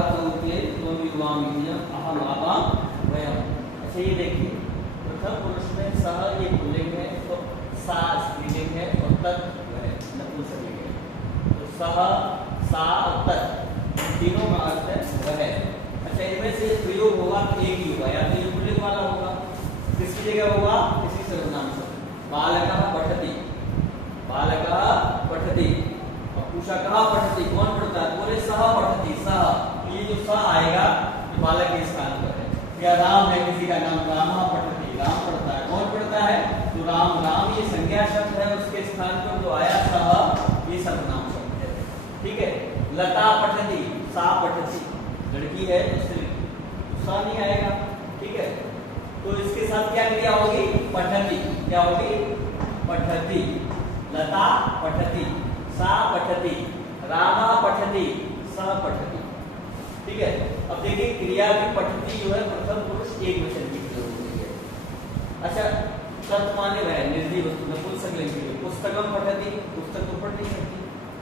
तौते त्वं युवामित्यं अहम आवां वयम्। अच्छा ये देखिए, प्रथम पुरुष में सह ये पुल्लिंग है, तो सा स्त्रीलिंग है और तत् वह नपुंसकलिंग है। तो सह, सा और तत् तीनों का अर्थ है वह। अच्छा इनमें से प्रयोग होगा तो एक ही होगा, या तो ये पुल्लिंग वाला होगा, किसकी जगह होगा, किसी सर्वनाम शब्द। बालकः पठति, बालकः पठति, और पूछा कहाँ पठति, कौन पढ़ता है, बोले सह पठति, सह। ये जो सह आएगा तो बालक के स्थान पर है। या राम है, किसी का नाम रामः पठति, राम पढ़ता है, कौन पढ़ता है, तो राम। राम ये संज्ञा शब्द है, उसके स्थान पर जो आया सह ये सर्वनाम शब्द है। ठीक है। लता पठति, सा पठति, लड़की है तो सा नहीं आएगा। ठीक है। तो इसके साथ क्या क्रिया होगी, पठति, क्या होगी, पठति। लता पठति, सा पठति, रामा पठति, सह पठति। ठीक है। अब देखिए क्रिया की पठति जो है प्रथम पुरुष एक वचन की प्रयोग होती है। अच्छा तत् माने वह निर्जीव वस्तु नपुंसकलिंग के लिए। पुस्तकम पठति, पुस्तक तो पढ़ नहीं सकती,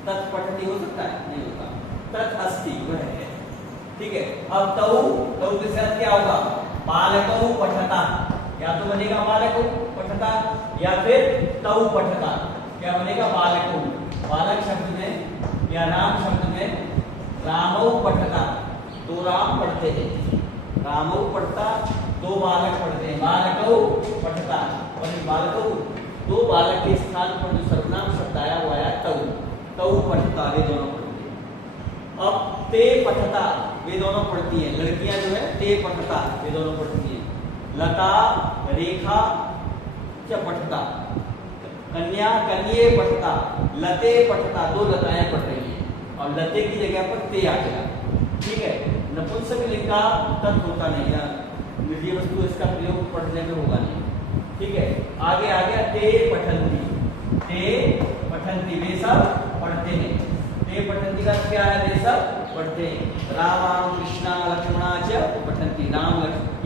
तत् पठति हो सकता है, नहीं होता। तत् अस्ति वह है। ठीक है। अब तौ, तौ के साथ क्या होगा, बालकौ पठता, या तो बनेगा बालकौ पठता, या फिर तौ पठता, क्या बनेगा, बालकौ। बालक शब्द में या राम शब्द में रामौ पठता, दो राम पढ़ते हैं, रामौ पढ़ता, दो बालक पढ़ते हैं, बालकौ पठता। और बालकौ दो बालक के स्थान पर जो सर्वनाम शब्द आया वो आया तौ, तौ पठता, वे दोनों पढ़ते हैं। अब ते पठता, वे दोनों पढ़ती हैं, लड़कियां जो है ते पठता, वे दोनों पढ़ती हैं। लता रेखा क्या पठता, कन्या कन्ये पठता, लते पठता, दो लताएं पढ़ रही हैं और लते की जगह पर ते आ गया। ठीक है। नपुंसकलिंग का तत् होता नहीं है, निर्जीव वस्तु इसका प्रयोग पढ़ने में होगा नहीं। ठीक है। आगे आ गया ते पठन्ति, ते पठन्ति, वे सब पढ़ते हैं। ते पठन्ति का क्या है, वे सब पढ़ते हैं। रामा कृष्णा लक्ष्मणा च पठन्ति, राम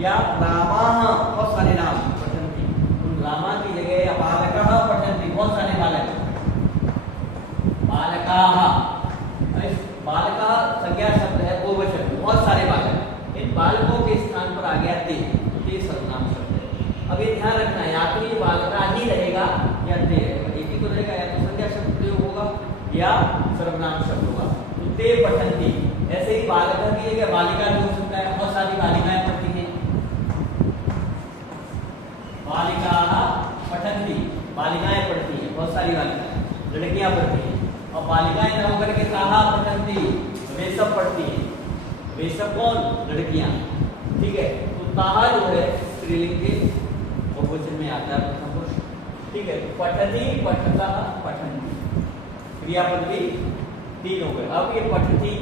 या रामाः, बहुत सारे नाम पठन्ति। उन रामा की जगह या बालकः पठन्ति, बहुत सारे बालक, बालकाः। बालका संज्ञा शब्द है, बहुवचन, बहुत सारे बालक। इन बालकों के स्थान पर आ गया ते, तो ते सर्वनाम शब्द है। अब ये ध्यान रखना है, या तो ये बालका ही रहेगा या ते रहेगा, एक ही तो रहेगा, या तो संज्ञा शब्द प्रयोग होगा या सर्वनाम शब्द होगा। तो ते पठन्ति, ऐसे ही बालका की जगह बालिका भी हो सकता है, बहुत सारी बालिकाएं पढ़ती हैं। बालिकाः पठन्ति, बालिकाएं पढ़ती हैं, बहुत सारी बालिकाएं, लड़कियां पढ़ती हैं। और बालिकाएं न होकर के ताहा पठन्ति, वे सब पढ़ती हैं, वे सब कौन, लड़कियां। ठीक है। तो ताहा जो है स्त्रीलिंग के बहुवचन में आता है प्रथम पुरुष। ठीक है। पठति पठतः पठन्ति, क्रियापद भी तीन हो गए। अब ये पठति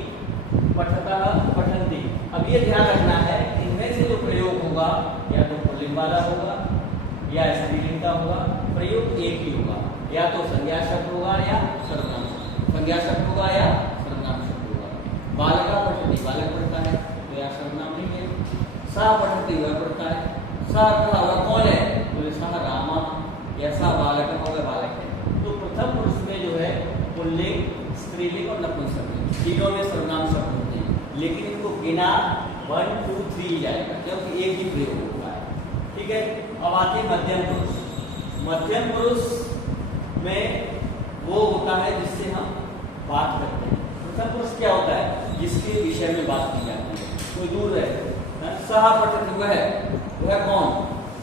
पठतः पठन्ति, अब ये ध्यान रखना है इनमें से जो प्रयोग होगा या तो पुल्लिंग वाला होगा या स्त्रीलिंग का होगा, प्रयोग एक ही होगा, या तो संज्ञा शब्द होगा या सर्वनाम शब्द, संज्ञा शब्द होगा या सर्वनाम शब्द होगा। बालका पठति, बालक पढ़ता है तो या सर्वनाम नहीं है। सा पठति, वह पढ़ता है। सा कहा वह कौन है, बोले सह रामा, या सा बालक होगा, बालक है। तो प्रथम पुरुष में जो है पुल्लिंग, स्त्रीलिंग और नपुंसकलिंग तीनों में सर्वनाम शब्द होते हैं, लेकिन इनको बिना 1 2 3 जाएगा, क्योंकि एक ही प्रयोग होता है। ठीक है। अब आते हैं मध्यम पुरुष। मध्यम पुरुष में वो होता है जिससे हम बात करते हैं। प्रथम पुरुष क्या होता है, जिसके विषय में बात की जाती है, कोई दूर रहे। सह पठति, वह कौन,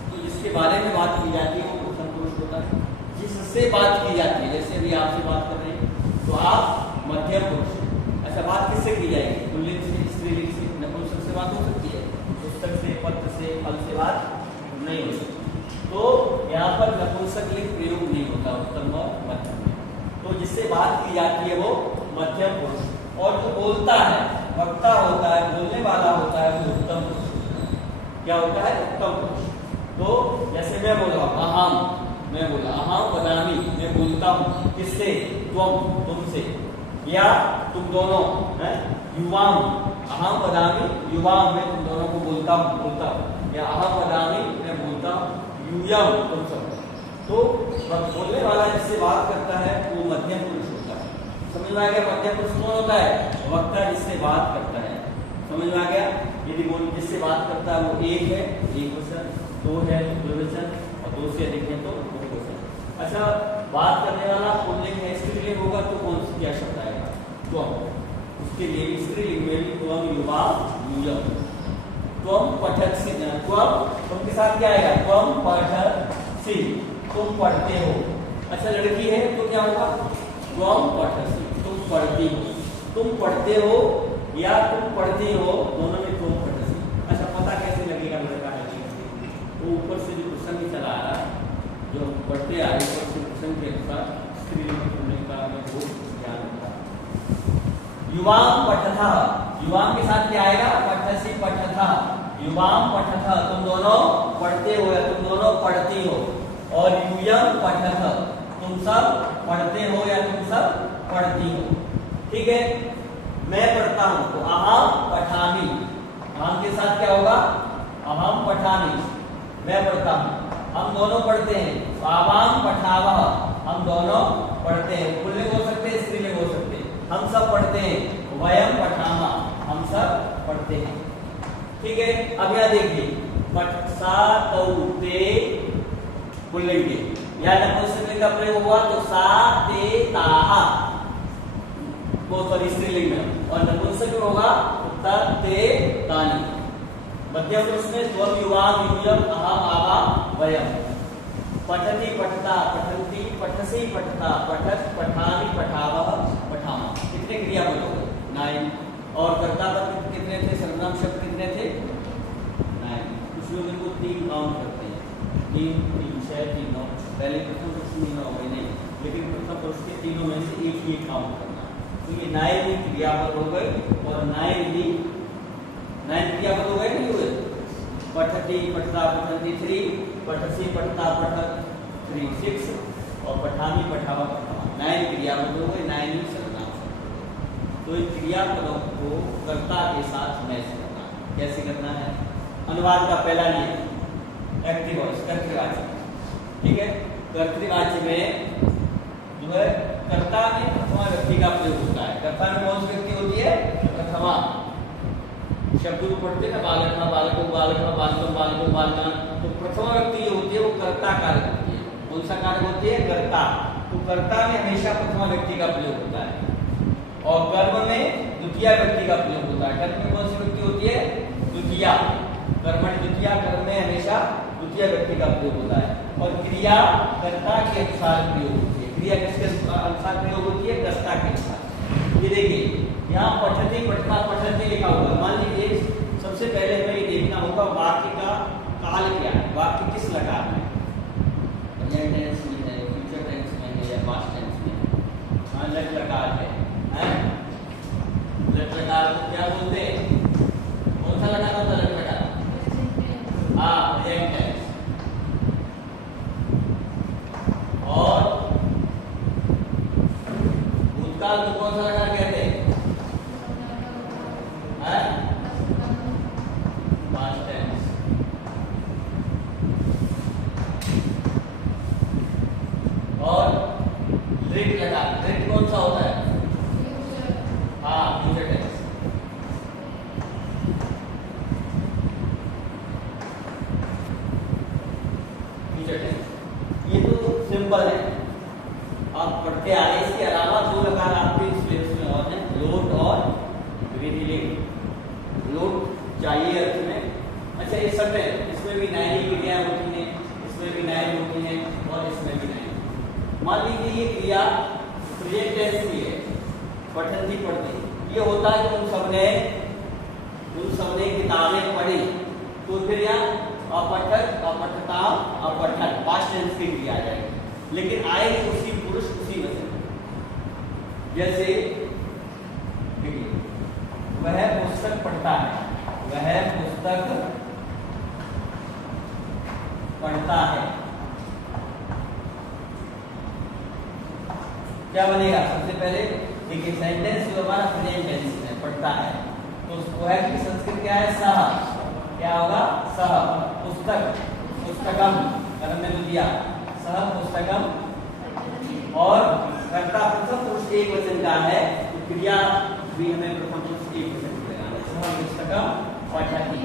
तो जिसके बारे में बात की जाती है वो प्रथम पुरुष होता है। जिससे बात की जाती है, जैसे अभी आपसे बात कर रहे हैं तो आप मध्यम पुरुष। अच्छा बात किससे की जाएगी, पुल्लिंग से, स्त्रीलिंग से, नपुंसक से बात हो सकती है, पुस्तक से, पत्र से, फल से बात नहीं हो सकती। तो यहाँ पर नपुंसकलिंग प्रयोग नहीं होता उत्तम और मध्यम में। तो जिससे बात की जाती है वो मध्यम पुरुष, और जो बोलता है, वक्ता होता है, बोलने वाला होता है, वो उत्तम पुरुष होता है। क्या होता है, उत्तम पुरुष। तो जैसे मैं बोल रहा हूँ अहम, मैं बोला अहम वदामि, मैं बोलता हूँ, किससे, त्वम, तुमसे, या तुम दोनों, युवाम, अहम वदामि युवाम, मैं तुम दोनों को बोलता हूँ, या अहम वदामि, मैं बोलता हूँ, यूयम, तुम सब। तो बोलने वाला जिससे बात करता है वो मध्यम पुरुष होता है। समझ में आ गया, मध्यम पुरुष कौन होता है, वक्ता जिससे बात करता है। समझ में आ गया? यदि वो जिससे बात करता है वो एक है, एक वचन, दो है तो द्विवचन, और दो से अधिक है तो बहुवचन। अच्छा, बात करने वाला पुल्लिंग है, स्त्रीलिंग होगा तो कौन सी क्या शब्द आएगा? त्वम। उसके लिए स्त्रीलिंग में भी त्वम, युवा, यूयम। त्वम पठसि, त्वम के साथ क्या आएगा? त्वम पठसि, तुम पढ़ते हो। अच्छा, लड़की है तो क्या होगा? त्वम पठसि, तुम पढ़ती हो। तुम पढ़ते हो या तुम पढ़ती हो, दोनों में त्वम पठसि। अच्छा, पता कैसे लगेगा लड़का है? वो ऊपर से जो प्रसंग चला आ रहा, जो हम पढ़ते आ रहे ऊपर से प्रसंग के अनुसार स्त्रीलिंग पुल्लिंग का हमें वो ज्ञान होता है। युवाम पठतः, युवाम के साथ क्या आएगा? पठसि पठतः, युवाम पठतः, तुम दोनों पढ़ते हो या तुम दोनों पढ़ती हो। और यूयम पठतः, तुम सब पढ़ते हो या तुम सब पढ़ती हो। ठीक है, मैं पढ़ता हूं तो अहम पठामि, अहम के साथ क्या होगा? अहम पठामि, मैं पढ़ता हूं। हम दोनों पढ़ते हैं तो आवाम पठावः, हम दोनों पढ़ते हैं। पुल्लिंग हो सकते हैं, स्त्रीलिंग हो सकते हैं। हम सब पढ़ते हैं, वयम पठामः, हम सब पढ़ते हैं। ठीक है, अब यहां देखिए, पठसा तौ ते पुल्लिंग के, या नपुंसकलिंग का प्रयोग हुआ तो सा ते ताहा, वो सॉरी स्त्रीलिंग में, और नपुंसक में होगा तत् ते तानि। मध्यम पुरुष में त्वम, युवाम, यूयम, अहम, आवाम, वयम। पठति पठता, पठन्ति, पठसि पठता, पठत, पठामि, पठावः, पठामः। कितने क्रियापद हो गए? 9। और कर्ता पद कितने थे? सर्वनाम शब्द कितने थे? 9। कुछ लोग इनको 3 काउंट करते हैं, 3, 3, 6, 3, 9। पहले प्रथम पुरुष में 9 गए नहीं, लेकिन प्रथम पुरुष के तीनों में से एक ही काउंट करना। तो ये 9 ही क्रियापद हो गए, और 9 ही 9 क्रियापद हो गए, नहीं हुए? पठति पठता, पठन्ति 3, पठसि पठता, पठत 3, 6, और पठामि पठावा पठावा 9 क्रियापद हो गए, 9 ही सर्वनाम शब्द। तो इन क्रियापदों को कर्ता के साथ मैच करना। कैसे करना है? अनुवाद का पहला नियम, एक्टिव वॉइस, कर्तृवाची। ठीक है, कर्तृवाची में जो है कर्ता में प्रथमा व्यक्ति का प्रयोग होता है। कर्ता में कौन सी व्यक्ति होती है? प्रथमा। शब्द को पढ़ते हैं ना, बालक, बालक, बालक, बालक, बालक, बालक, तो प्रथमा व्यक्ति जो होती है वो कर्ता कारक होती है। कौन सा कारक होती है? कर्ता। तो कर्ता में हमेशा प्रथमा व्यक्ति का प्रयोग होता है, और कर्म में द्वितीय व्यक्ति का प्रयोग होता है। कर्म में कौन सी व्यक्ति होती है? द्वितीया। कर्मणि द्वितीया, कर्म में हमेशा द्वितीय व्यक्ति का प्रयोग होता है। और क्रिया कर्ता के अनुसार प्रयोग होती है। क्रिया किसके अनुसार प्रयोग होती है? कर्ता के अनुसार। ये देखिए, यहाँ पठति पठता पठन्ति लिखा हुआ। मान लीजिए सबसे पहले हमें ये देखना होगा वाक्य का काल क्या है, वाक्य किस लकार में, प्रेजेंट टेंस में है, फ्यूचर टेंस में है, या पास्ट टेंस में है। हाँ, लट लकार है, लट लकार को क्या बोलते हैं? कौन सा लकार होता है? लट लकार, हाँ, प्रेजेंट टेंस। और भूतकाल को कौन सा लकार कहते हैं? Past tense. और लिट लकार, लिट कौन सा होता है? हाँ, फ्यूचर टेंस। फ्यूचर टेंस ये तो सिंपल है, आप पढ़ते आ रहे। इसके अलावा 2 लकार आपके सिलेबस में और हैं, लोट और रिलेट। लोट चाहिए अर्थ में। अच्छा, ये सब है, इसमें भी 9 ही क्रियाएं होती हैं, इसमें भी 9 होती हैं, और इसमें भी 9। मान लीजिए ये क्रिया प्रेजेंट टेंस की है, पठन्ति पढ़ती। ये होता है कि उन सबने किताबें पढ़ी, तो फिर यहाँ अपठत, अपठता, अपठन पास्ट टेंस की क्रिया आ जाएगी, लेकिन आएगी उसी पुरुष उसी वचन। जैसे देखिए, वह पुस्तक पढ़ता है, वह पुस्तक पढ़ता है। क्या बनेगा? सबसे पहले देखिए, सेंटेंस जो हमारा प्रेजेंट टेंस में पढ़ता है, तो वह की संस्कृत क्या है? सह। क्या होगा? सह। पुस्तक, पुस्तकम, कर्म में दिया, सह पुस्तकम। और कर्ता प्रथम पुरुष एक वचन का है, तो क्रिया भी हमें प्रथम पुरुष एक वचन की लगाना है। पुस्तकं पठति।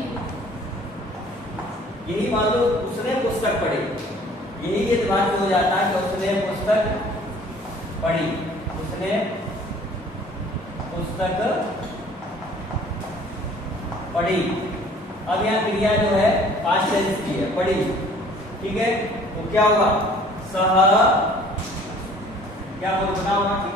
यही मान लो उसने पुस्तक पढ़ी, यही ये दिमाग हो जाता है कि उसने पुस्तक पढ़ी, उसने पुस्तक पढ़ी। अब यहाँ क्रिया जो है पास्ट टेंस की है, पढ़ी, ठीक है। तो क्या होगा, सह, क्या बोल बना होगा